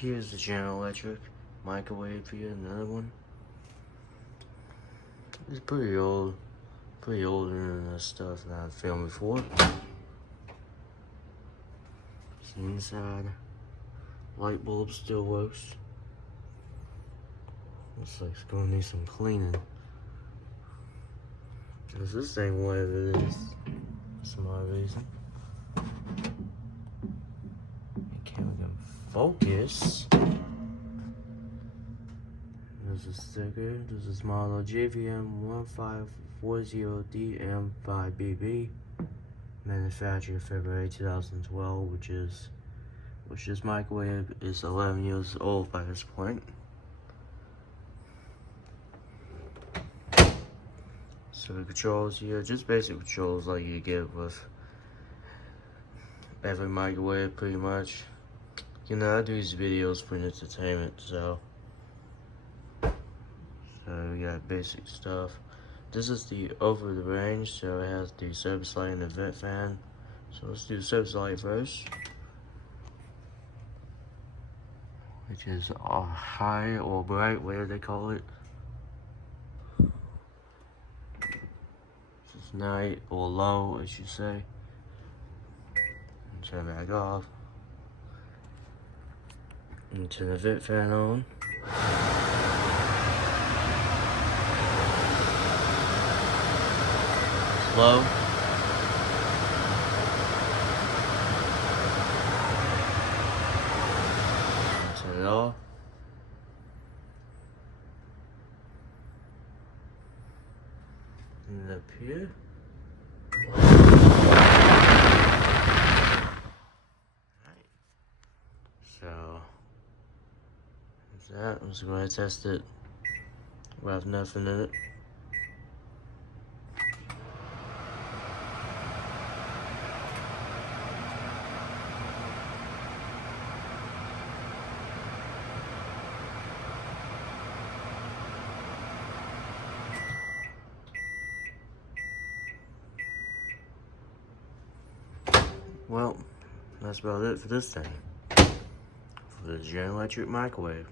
Here's the General Electric microwave here, another one. It's pretty old. Pretty older than the stuff that I've filmed before. See inside. Light bulb still works. Looks like it's gonna need some cleaning. Cause this ain't whatever it is. For some odd reason. Can't even focus. There's a sticker. This is model JVM1540DM5BB. Manufactured February 2012, which this microwave is 11 years old by this point. So the controls here, just basic controls like you get with every microwave pretty much. You know, I do these videos for entertainment, so we got basic stuff. This is the over the range, so it has the service light and the vent fan. So let's do the service light first, which is high or bright, whatever they call it. This is night or low, I should say. And turn it back off. And turn the vent fan on. Low. Turn it off. And up here. Alright. So that's that. I'm just going to test it. We'll have nothing in it. Well, that's about it for this thing. For the General Electric microwave.